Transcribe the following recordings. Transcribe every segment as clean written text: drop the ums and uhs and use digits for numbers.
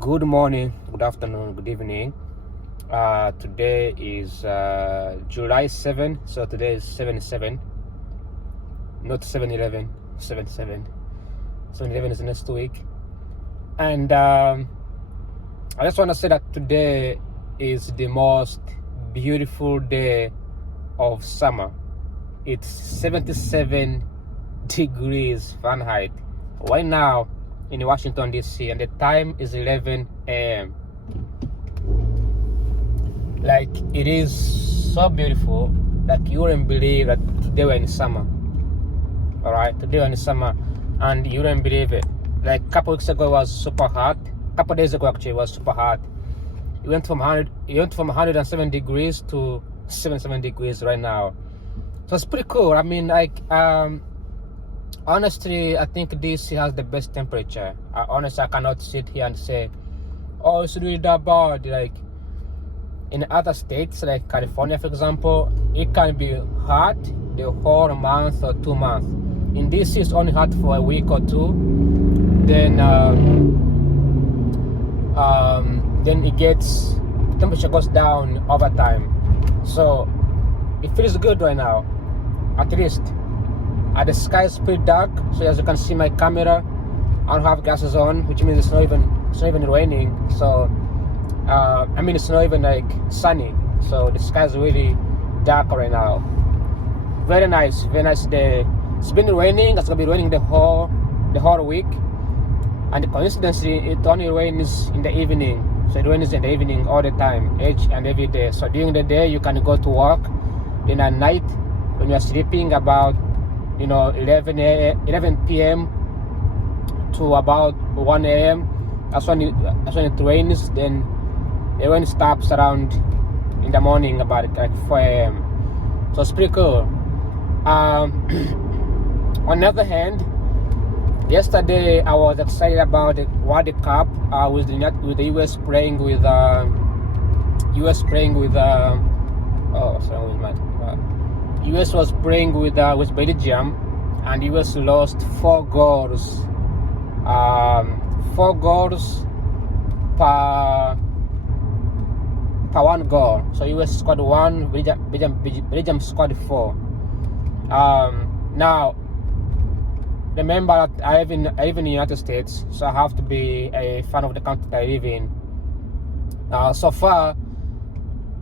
Good morning, good afternoon, good evening. Today is July 7, so today is 7-7, not 7-11, 7-7. 7-11 is next week. And I just want to say that today is the most beautiful day of summer. It's 77 degrees Fahrenheit right now in Washington, D.C., and the time is 11 a.m. Like, it is so beautiful that you wouldn't believe that today we're in summer. All right, today we're in summer, and you wouldn't believe it. Like, a couple weeks ago it was super hot. A couple days ago actually it was super hot. It went from 107 degrees to 77 degrees right now. So it's pretty cool. I mean, like, honestly, I think DC has the best temperature. Honestly, I cannot sit here and say, oh, it's really that bad. Like, in other states, like California, for example, it can be hot the whole month or 2 months. In DC, it's only hot for a week or two. Then temperature goes down over time. So it feels good right now, at least. The sky is pretty dark, so as you can see my camera, I don't have glasses on, which means it's not even raining. So it's not even like sunny. So the sky is really dark right now. Very nice day. It's been raining. It's gonna be raining the whole week. And coincidentally, it only rains in the evening. So it rains in the evening all the time, each and every day. So during the day you can go to work. Then at night, when you're sleeping, about 11 p.m. to about 1 a.m. That's when it rains. Then the rain stops around in the morning about like 4 a.m. So it's pretty cool. On the other hand, yesterday I was excited about the World Cup with the US playing with US was playing with Belgium, and US lost 4 goals. 4 goals per 1 goal. So US scored 1, Belgium scored 4. Now, remember that I live in the United States, so I have to be a fan of the country that I live in. So far,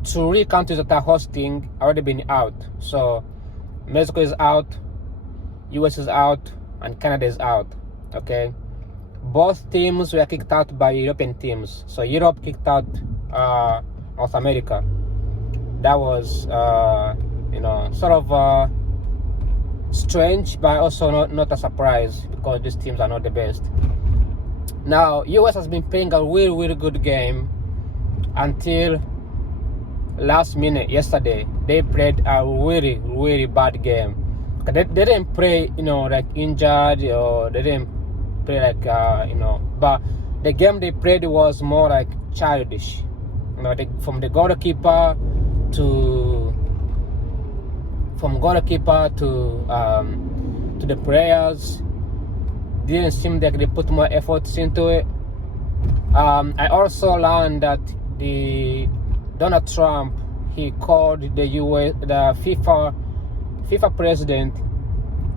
3 countries that are hosting already been out. So Mexico is out, US is out, and Canada is out. Okay, both teams were kicked out by European teams. So Europe kicked out North America. That was sort of strange, but also not a surprise, because these teams are not the best. Now, US has been playing a really good game until last minute. Yesterday they played a really bad game. They didn't play like injured, or they didn't play like but the game they played was more like childish. From goalkeeper to the players, didn't seem like they put more efforts into it. I also learned that Donald Trump, he called the FIFA president,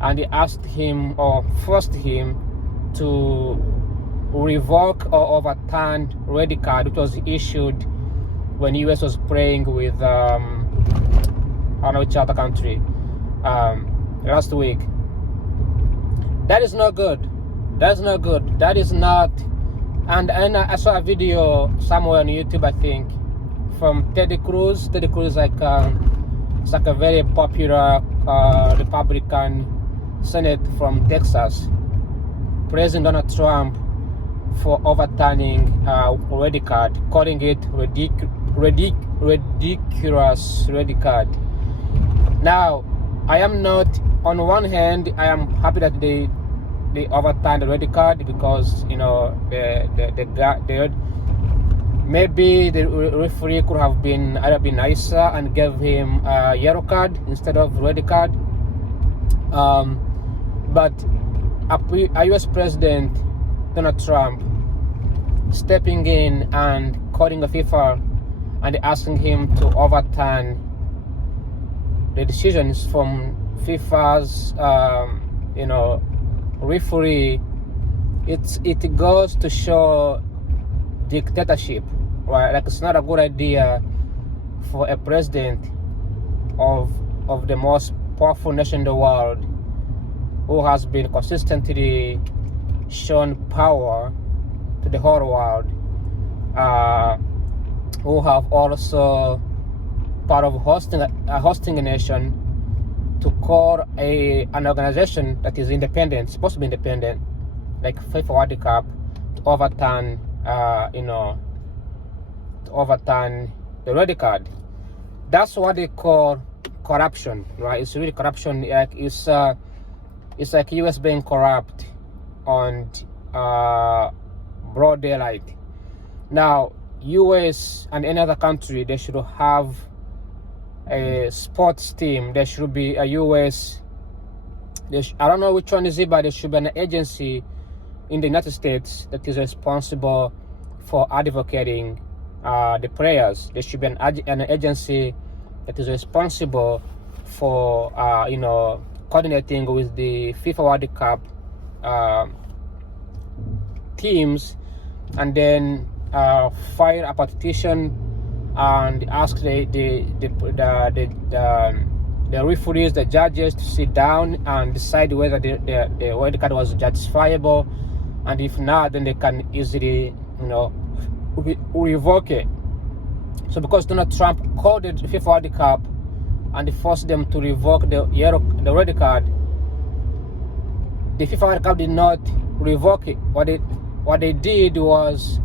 and he asked him, or forced him, to revoke or overturn red card which was issued when US was playing with I don't know which other country last week. That is not good. That is not. And I saw a video somewhere on YouTube, I think, from Ted Cruz. Ted Cruz is like a very popular Republican Senate from Texas, praising Donald Trump for overturning red card, calling it ridiculous red card. Now, I am not. On one hand, I am happy that they overturned the red card, because maybe the referee could have been nicer and gave him a yellow card instead of red card. But a US President Donald Trump stepping in and calling the FIFA and asking him to overturn the decisions from FIFA's, referee. It goes to show dictatorship, right? Like, it's not a good idea for a president of the most powerful nation in the world, who has been consistently shown power to the whole world, who have also part of hosting a nation, to call an organization that is independent, supposed to be independent, like FIFA World Cup, to overturn the red card. That's what they call corruption, right? It's really corruption. Like, it's like US being corrupt on broad daylight. Now, US and any other country, they should have a sports team. There should be a US. I don't know which one is it, but there should be an agency in the United States that is responsible for advocating the players. There should be an agency that is responsible for coordinating with the FIFA World Cup teams, and then file a petition and ask the referees, the judges, to sit down and decide whether the World Cup was justifiable, and if not, then they can easily revoke it. So because Donald Trump called the FIFA World Cup and forced them to revoke the red card, the FIFA World Cup did not revoke it. What they did was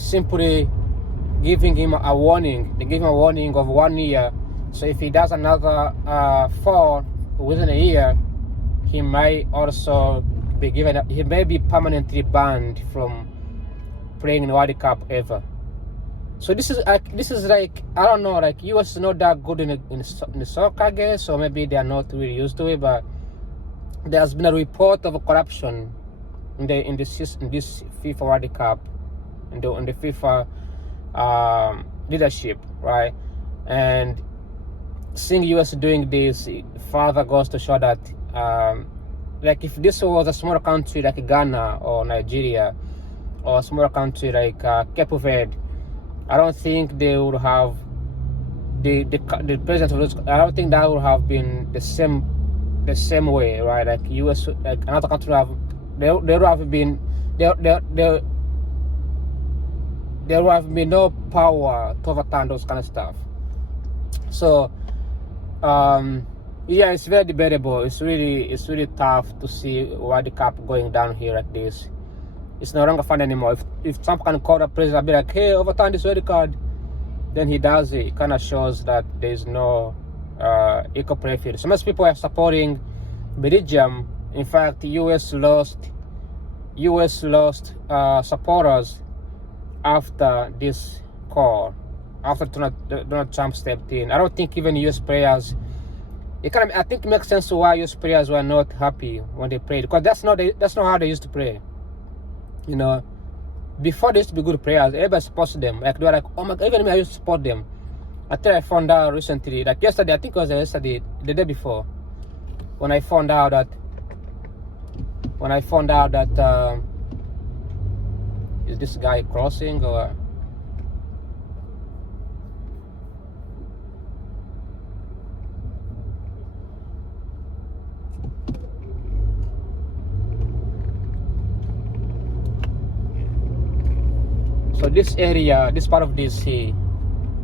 simply giving him a warning. They gave him a warning of 1 year. So if he does another foul within a year, he might also be given. He may be permanently banned from playing in the World Cup ever. So this is like, I don't know, like, US is not that good in the soccer, I guess, or maybe they are not really used to it. But there has been a report of corruption in this FIFA World Cup, in the FIFA leadership, right? And seeing US doing this further goes to show that, like, if this was a small country like Ghana or Nigeria, or a small country like Cape Verde, I don't think they would have the president of those. I don't think that would have been the same way, right? Like US, like another country there would have been no power to overturn those kind of stuff. So yeah, it's very debatable. It's really tough to see World Cup going down here like this. It's no longer fun anymore. If Trump can call the president and be like, hey, overturn this red card, then he does it. It kind of shows that there is no equal playing field. So most people are supporting Belgium. In fact, US lost supporters after this call, after Donald Trump stepped in. I don't think even US players. I think it makes sense why US players were not happy when they played, because that's not how they used to play. Before they used to be good players, everybody supports them. Like, they were like, oh my God, even me, I used to support them. Until I found out recently, like yesterday, I think it was yesterday, the day before, when I found out that is this guy crossing or? So this area, this part of DC,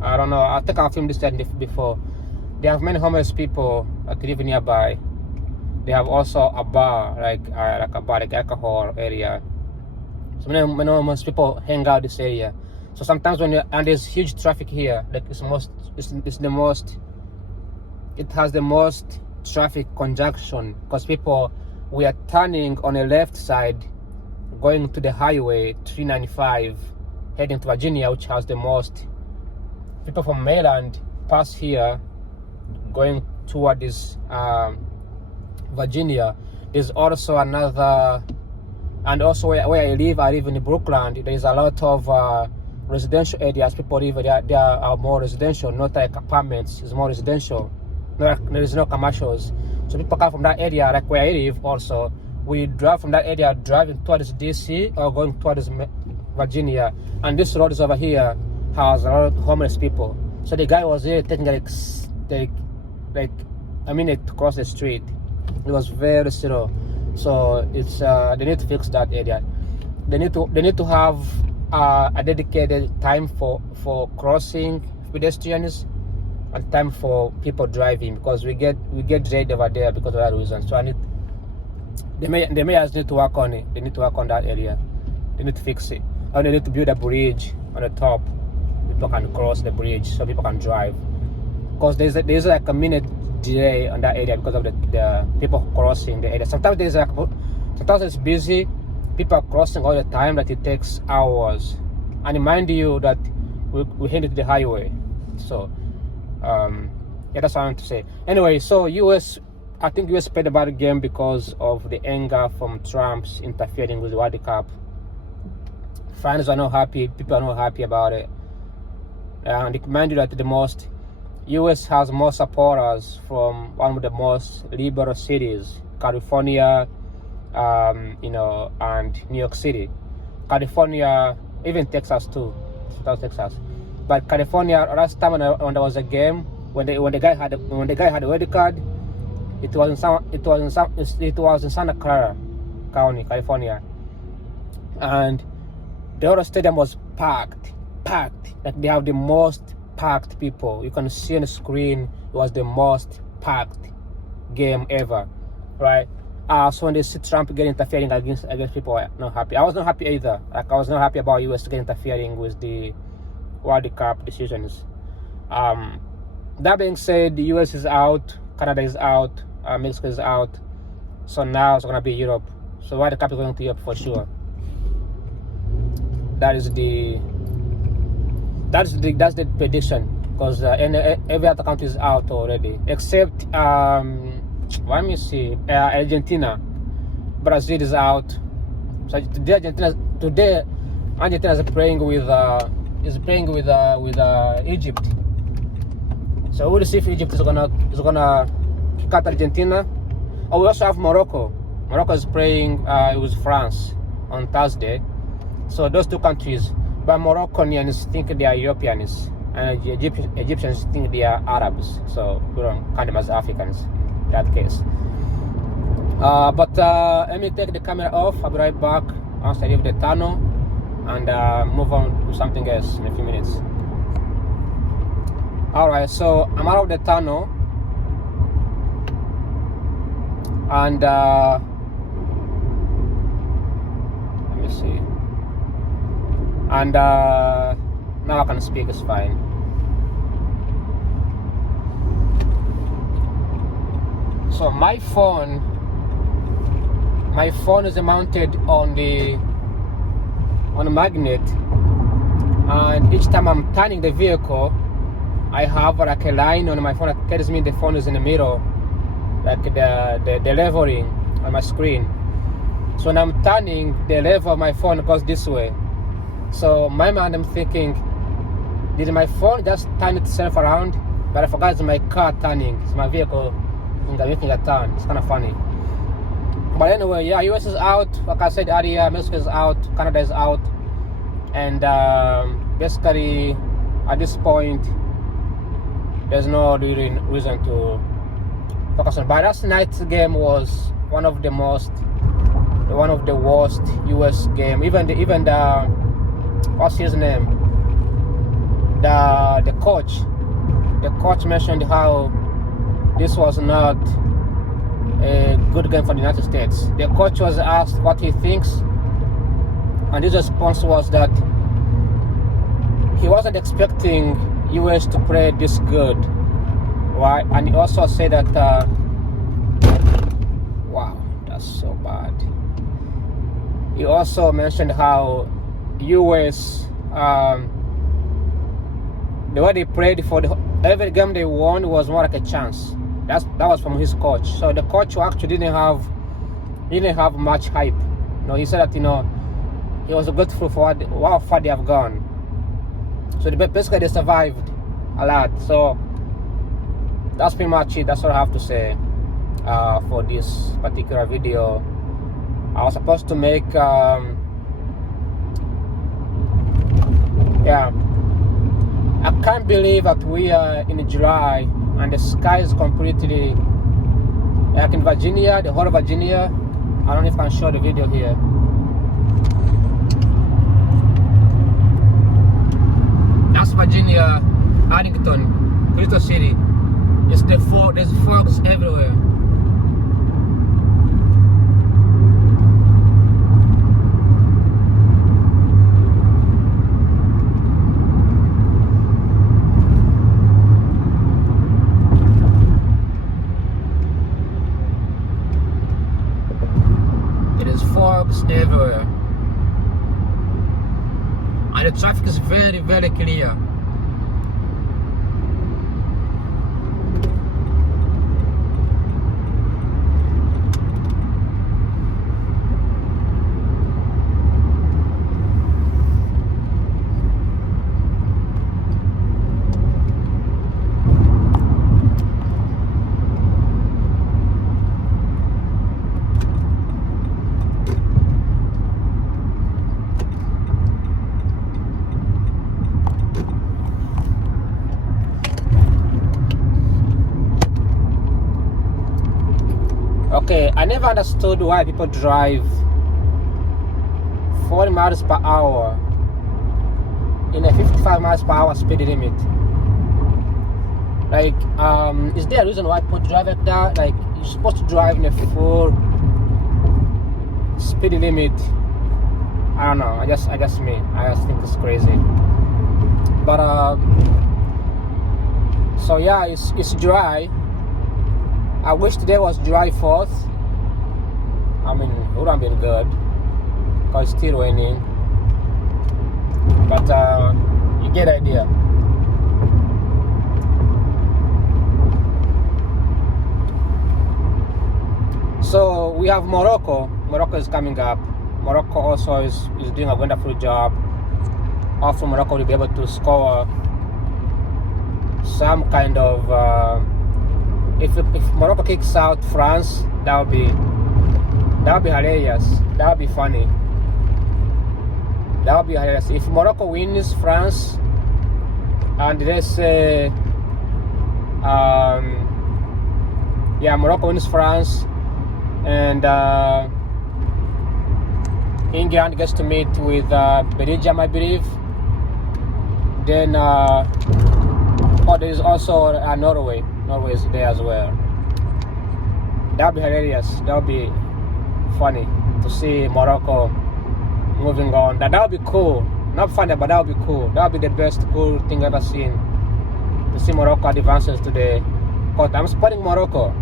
I don't know, I think I've filmed this before. They have many homeless people that live nearby. They have also a bar, like alcohol area. So many homeless people hang out this area. So sometimes and there's huge traffic here. Like it has the most traffic congestion, because we are turning on the left side, going to the highway 395, heading to Virginia, which has the most people from Maryland pass here, going toward this Virginia. There's also another And also where I live in Brooklyn. There is a lot of residential areas. People live there are more residential, not like apartments. It's more residential. There is no commercials. So people come from that area, like where I live. Also, we drive from that area, driving towards DC or going towards Virginia. And this road is over here has a lot of homeless people. So the guy was here taking like a minute to cross the street. It was very slow. So it's they need to fix that area. They need to have a dedicated time for crossing pedestrians and time for people driving, because we get delayed over there because of that reason. So the mayors need to work on it. They need to work on that area. They need to fix it. Or they need to build a bridge on the top. People can cross the bridge so people can drive. Because there's like a minute delay on that area because of the people crossing the area. Sometimes it's busy. People are crossing all the time that it takes hours. And mind you that we headed to the highway. So yeah, that's what I want to say. Anyway, so I think US played a bad game because of the anger from Trump's interfering with the World Cup. Fans are not happy. People are not happy about it. And mind you that the US has more supporters from one of the most liberal cities, California, and New York City. California, even Texas too, South Texas. But California, last time when there was a game, when the guy had a red card, it was in Santa Clara County, California, and the other stadium was packed. Like they have the most packed people. You can see on the screen it was the most packed game ever, right? So when they see Trump get interfering against people, are not happy. I was not happy either. Like I was not happy about US get interfering with the World Cup decisions. That being said, the US is out, Canada is out, Mexico is out. So now it's gonna be Europe. So World Cup is going to Europe for sure. That's the prediction, because every other country is out already except let me see, Argentina. Brazil is out. So today Argentina is playing with Egypt. So we'll see if Egypt is gonna kick out Argentina. Oh, we also have Morocco. Morocco is playing with France on Thursday. So those two countries. But Moroccans think they are Europeans, and Egyptians think they are Arabs. So we don't count them as Africans in that case. But let me take the camera off. I'll be right back once I leave the tunnel and move on to something else in a few minutes. Alright, so I'm out of the tunnel, and let me see. And now I can speak, it's fine. So my phone is mounted on a magnet, and each time I'm turning the vehicle, I have like a line on my phone that tells me the phone is in the middle, like the leveling on my screen. So when I'm turning, the level of my phone goes this way. So my mind, I'm thinking, did my phone just turn itself around? But I forgot it's my car turning. It's my vehicle making a turn. It's kind of funny. But anyway, yeah, US is out. Like I said earlier, Mexico is out. Canada is out. And basically, at this point, there's no really reason to focus on. But last night's game was one of the worst US game. Even the what's his name? The coach. The coach mentioned how this was not a good game for the United States. The coach was asked what he thinks, and his response was that he wasn't expecting US to play this good, right? And he also said that wow, that's so bad. He also mentioned how US, the way they played for every game they won was more like a chance. That was from his coach. So the coach actually didn't have much hype he said that he was grateful for how far they have gone. So basically they survived a lot. So that's pretty much it. That's what I have to say for this particular video. I was supposed to make I can't believe that we are in July and the sky is completely like in Virginia, the whole of Virginia. I don't know if I can show the video here. That's Virginia, Arlington, Crystal City. There's fogs everywhere. Fogs everywhere, and the traffic is very, very clear. Okay, I never understood why people drive 40 miles per hour in a 55 miles per hour speed limit. Like, is there a reason why people drive like that? Like, you're supposed to drive in a full speed limit. I don't know. I just think it's crazy. But so yeah, it's July. I wish today was July 4th. I mean, it would have been good because it's still raining. But you get the idea. So we have Morocco. Morocco is coming up. Morocco also is doing a wonderful job. Hopefully Morocco will be able to score some kind of if Morocco kicks out France, that would be hilarious. That would be funny. That would be hilarious. If Morocco wins France, and let's say Morocco wins France, and England gets to meet with Belgium, I believe. Then there is also Norway. Norway is there as well. That would be hilarious. That would be funny to see Morocco moving on. That would be cool. Not funny, but that would be cool. That would be the best cool thing I've ever seen. To see Morocco advancing today. But I'm supporting Morocco.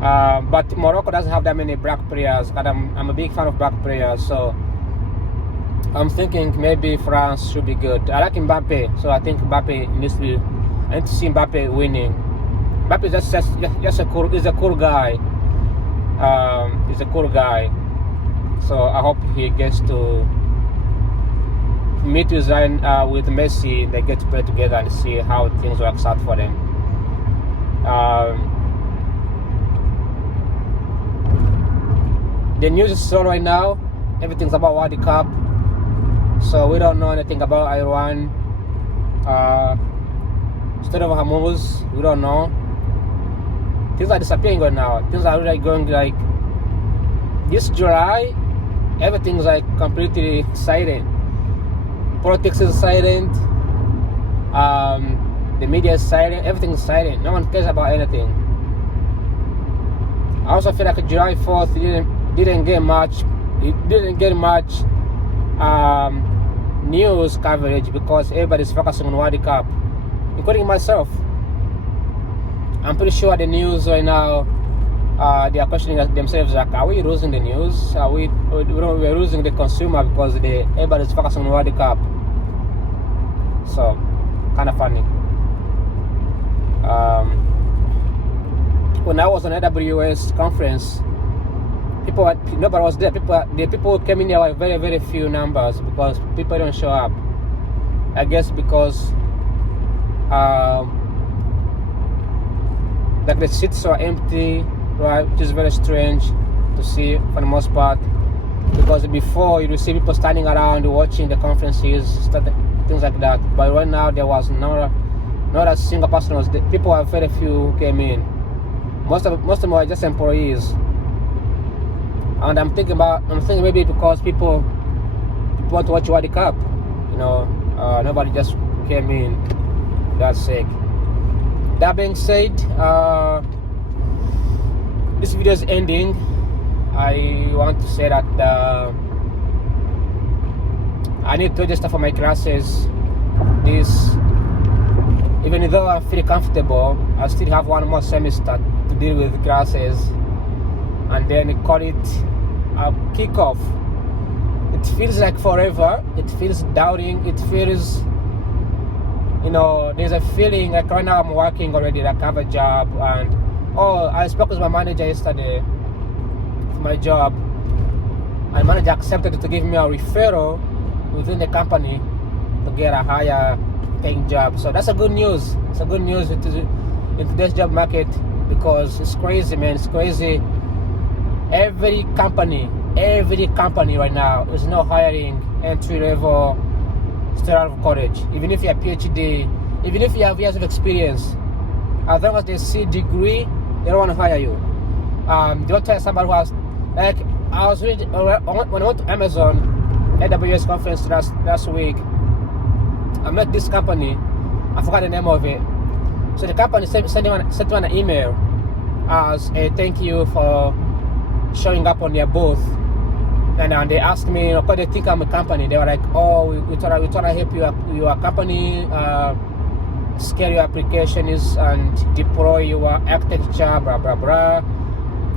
But Morocco doesn't have that many black players. But I'm a big fan of black players, so I'm thinking maybe France should be good. I like Mbappe, so I think Mbappe needs to be. I need to see Mbappe winning. Mbappe is just a cool guy. He's a cool guy. So I hope he gets to meet with Messi. They get to play together and see how things works out for them. The news is slow right now. Everything's about World Cup. So we don't know anything about Iran. State of Hormuz, we don't know. Things are disappearing right now. Things are really going like this July. Everything's like completely silent. Politics is silent. The media is silent. Everything's silent. No one cares about anything. I also feel like July 4th didn't get much. It didn't get much news coverage because everybody's focusing on World Cup, including myself. I'm pretty sure the news right now, they are questioning themselves like, are we losing the news? We're losing the consumer because everybody's focusing on World Cup. So, kind of funny. When I was on AWS conference, Nobody was there. The people who came in there were very, very few numbers because people don't show up. I guess because like the seats are empty, right? Which is very strange to see for the most part. Because before you would see people standing around watching the conferences, things like that. But right now there was not a single person was there. People were very few who came in. Most of them were just employees. And I'm thinking maybe because people want to watch World Cup, nobody just came in. That's sake. That being said, this video is ending. I want to say that I need to register for my classes. Even though I feel comfortable, I still have one more semester to deal with classes, and then call it a kickoff. It feels like forever. It feels doubting. It feels, there's a feeling like right now I'm working already, like I have a job, and I spoke with my manager yesterday for my job, and manager accepted to give me a referral within the company to get a higher paying job. So that's a good news. It's a good news in today's job market, because it's crazy, man. It's crazy. Every company right now is not hiring entry level straight out of college. Even if you have PhD, even if you have years of experience, as long as they see degree, they don't want to hire you. They want to hire somebody who has, like, I was reading when I went to Amazon AWS conference last week. I met this company, I forgot the name of it. So the company sent me an email as a thank you for showing up on their booth, and they asked me, because they think I'm a company. They were like, we try to help your company scale your applications and deploy your architecture, blah blah blah.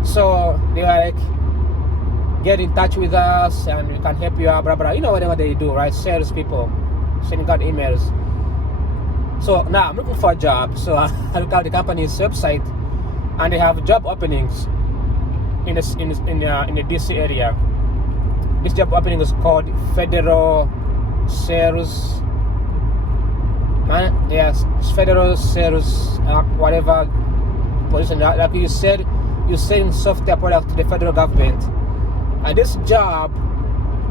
So they were like, get in touch with us and we can help you out, blah blah. Whatever they do, right? Sales people sending out emails. So now I'm looking for a job. So I look at the company's website, and they have job openings in the DC area. This job opening is called Federal Sales. Federal Sales, whatever position. Like you said, you're selling software products to the federal government. And this job,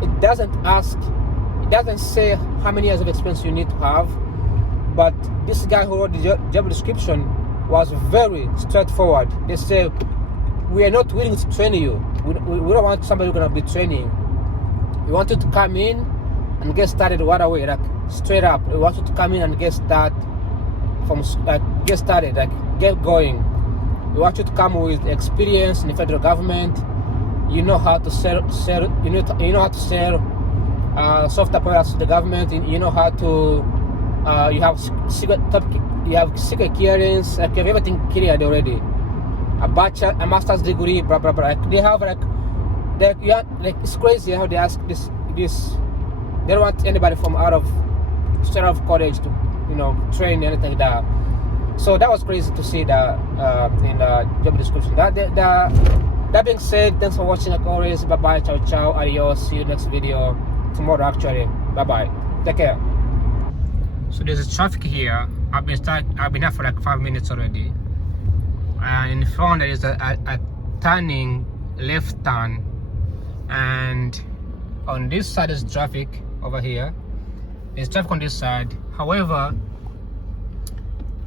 it doesn't say how many years of experience you need to have. But this guy who wrote the job description was very straightforward. They say, we are not willing to train you. We don't want somebody who's going to be training. We want you to come in and get started right away, like straight up. We want you to come in and get started, get going. We want you to come with experience in the federal government. You know how to sell. You know how to sell software products to the government. You know how to. You have secret clearance. Like you have everything cleared already. A a master's degree, blah blah blah. They have it's crazy how they ask this. They don't want anybody from straight out of college to train anything like that. So that was crazy to see that in the job description. That being said, thanks for watching like always. Bye bye, ciao ciao, adios. See you next video tomorrow. Actually, bye bye. Take care. So there's traffic here. I've been here for like 5 minutes already. And in front there is a turning left turn, and on this side is traffic. Over here there's traffic on this side. However,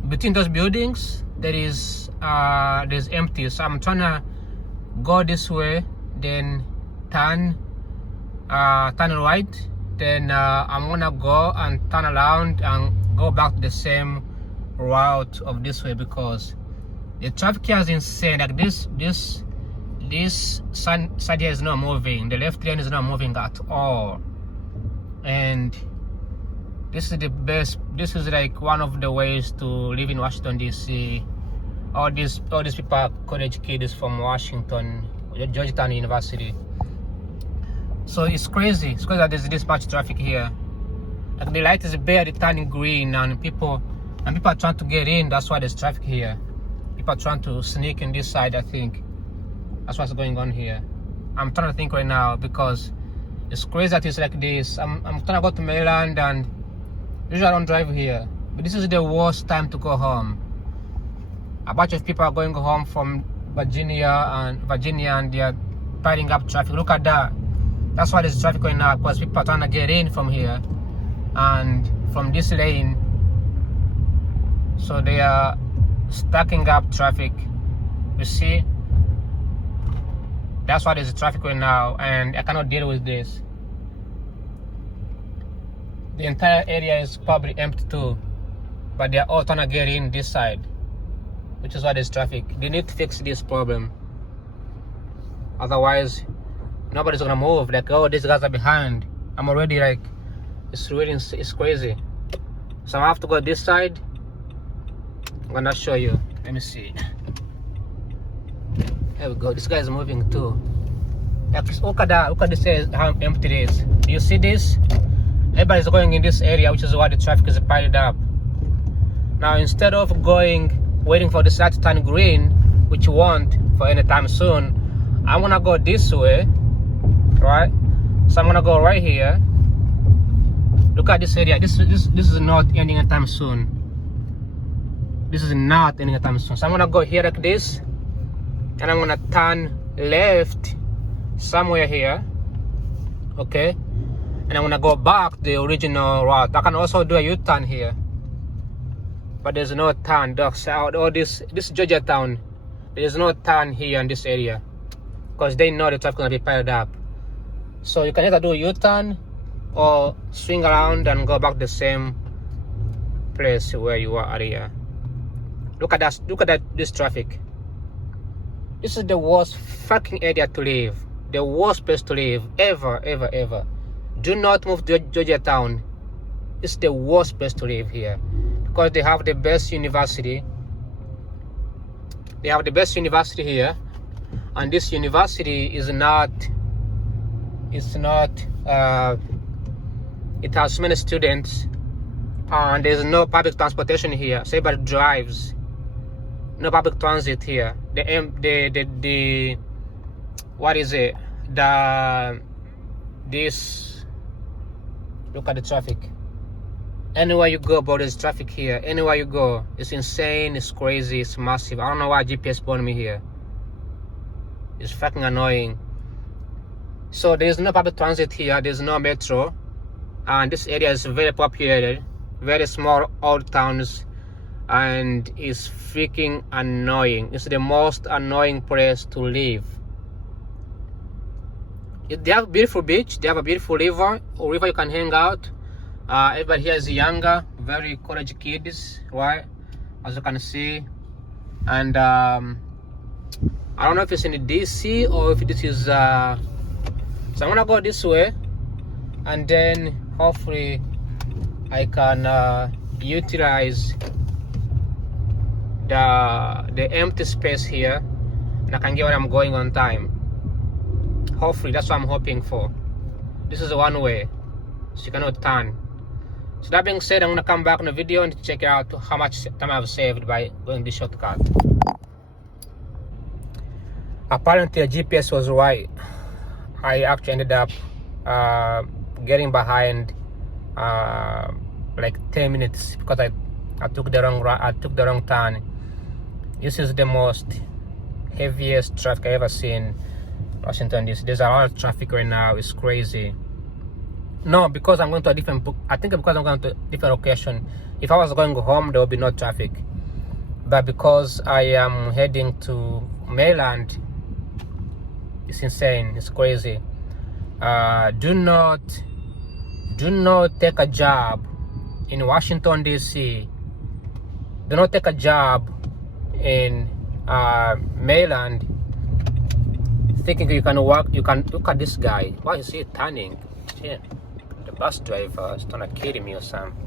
between those buildings there's empty, so I'm trying to go this way, then turn right, then I'm gonna go and turn around and go back to the same route of this way, because the traffic here is insane. Like this side here is not moving. The left lane is not moving at all. And this is the best. This is like one of the ways to live in Washington DC. All these people are college kids from Washington, Georgetown University. So it's crazy. It's crazy that there's this much traffic here. Like the light is barely turning green, and people are trying to get in. That's why there's traffic here. People are trying to sneak in this side. I think that's what's going on here. I'm trying to think right now because it's crazy that it's like this. I'm trying to go to Maryland, and usually I don't drive here, but this is the worst time to go home. A bunch of people are going home from Virginia, and they are piling up traffic. Look at that. That's why there's traffic right now, because people are trying to get in from here and from this lane. So they are stacking up traffic. You see? That's why there's traffic right now, and I cannot deal with this. The entire area is probably empty too, but they are all trying to get in this side, which is why there's traffic. They need to fix this problem. Otherwise, nobody's gonna move. Like, oh, these guys are behind. I'm already like, it's crazy. So I have to go this side. I'm gonna show you. Let me see. There we go. This guy is moving too. Look at that. Look at this, how empty it is. Do you see this? Everybody's going in this area, which is why the traffic is piled up. Now, instead of waiting for this light to turn green, which you won't for any time soon, I'm gonna go this way, right? So I'm gonna go right here. Look at this area. This is not ending anytime soon. This is not ending anytime soon. So I'm gonna go here like this, and I'm gonna turn left somewhere here, okay? And I'm gonna go back the original route. I can also do a U-turn here, but there's no turn. This Georgetown, there's no turn here in this area, because they know the traffic gonna be piled up. So you can either do a U-turn or swing around and go back the same place where you are earlier. Look at that. Look at this traffic. This is the worst fucking area to live. The worst place to live ever, ever, ever. Do not move to Georgetown. It's the worst place to live here, because they have the best university. They have the best university here, and this university is not. It's not. It has many students, and there's no public transportation here. So everybody drives. No public transit here. What is it? Look at the traffic. Anywhere you go, bro, there's traffic here. Anywhere you go, it's insane, it's crazy, it's massive. I don't know why GPS put me here. It's fucking annoying. So there's no public transit here, there's no metro, and this area is very populated, very small old towns, and it's freaking annoying. It's the most annoying place to live. They have a beautiful beach, they have a beautiful river you can hang out. Everybody here is younger, very college kids, right? As you can see. And I don't know if it's in the DC or if this is so I'm gonna go this way, and then hopefully I can utilize the empty space here, and I can get where I'm going on time. Hopefully, that's what I'm hoping for. This is one way, so you cannot turn. So that being said, I'm gonna come back in the video and check out how much time I've saved by going this shortcut. Apparently, the GPS was right. I actually ended up getting behind like 10 minutes because I took the wrong turn. This is the most heaviest traffic I've ever seen. Washington DC. There's a lot of traffic right now. It's crazy. No, because I'm going to a different. I think because I'm going to a different location. If I was going home, there would be no traffic. But because I am heading to Maryland, it's insane. It's crazy. Do not take a job in Washington DC. Do not take a job in Maryland thinking you can work. You can look at this guy. Why is he turning? Shit. The bus driver is trying to kill me or something.